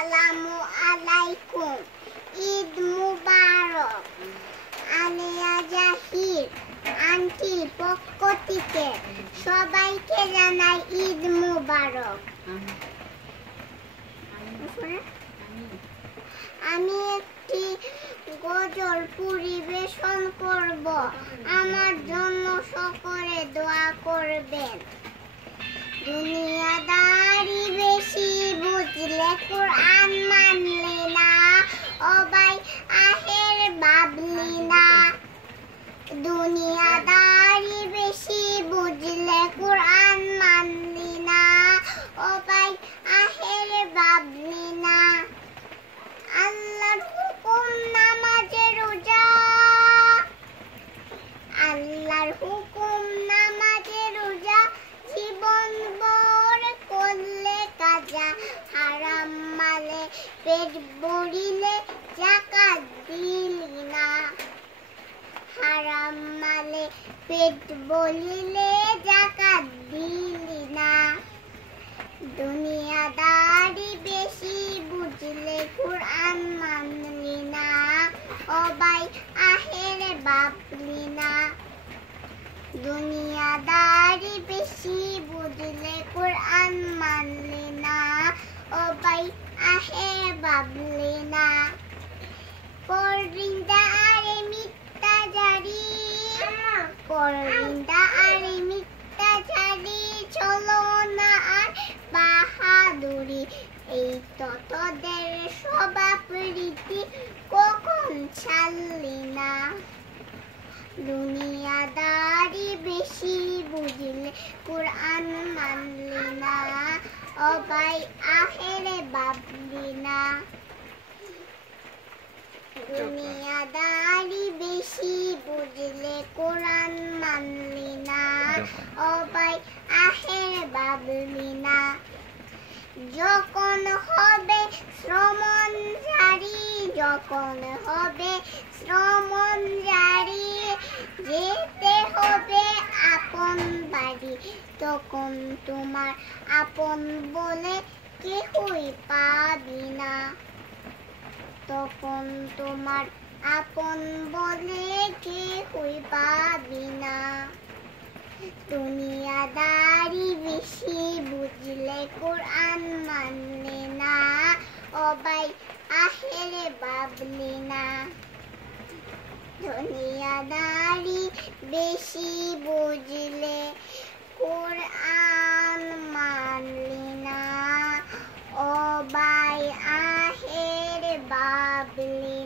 আসসালামু আলাইকুম। ঈদ মুবারক। আলেয়া জাহির আন্টির পক্ষ থেকে সবাইকে জানাই ঈদ মুবারক। আমি একটি গজল পরিবেশন করব, আমার জন্য সকলে দোয়া করবেন। দুনিয়াদারি বেশি বুঝলে কোরআন মানলে না, অবাই আহের ভাবলি না। দুনিয়াদারি বেশি বুঝলে কোরআন মানলি না, অবাই আহের ভাবলি না। আল্লাহর হুকুম নামাজে রোজা, আল্লাহর হুকুম নামাজে রোজা, জীবন ভর করলে কাজা। হারাম মালে পেট ভরিলে যাকাত দিলি না, হারাম মালে পেট ভরিলে যাকাত দিলি না। দুনিয়াদারি বেশি বুঝলে কোরআন মানলি না, অবাই আহেরে ভাবলি না। দুনিয়াদারি বেশি বুঝলে কোরআন মানলি না, অবাই আহেরে ভাবলি না। পরদিনটা আরে মিথ্যা জারি, পরদিনটা আরে মিথ্যা জারি, চলো না আর বাহাদুরি। এই তো তোদের স্বভাব রীতি, কখন ছাড়লি না। দুনিয়াদারি বেশি বুঝলে কোরআন মানলি না, অবাই আহেরে ভাবলি না। দুনিয়াদারি বেশি বুঝলে কোরআন মানলি না, অবাই আহেরে ভাবলি না। যখন হবে শ্রমণ জারি, যখন হবে শ্রমণ জারি, যেতে হবে আপন বাড়ি, তখন তোমার আপন বলে কেহই পাবি না। তখন তোমার আপন বলে কেহই পাবি না। দুনিয়াদারি বেশি বুঝলে কোরআন মানলে না, অবাই আহেরে ভাবলি না। দুনিয়াদারি বেশি বুঝলে কোরআন মানলি না, অবাই আহেরে ভাবলি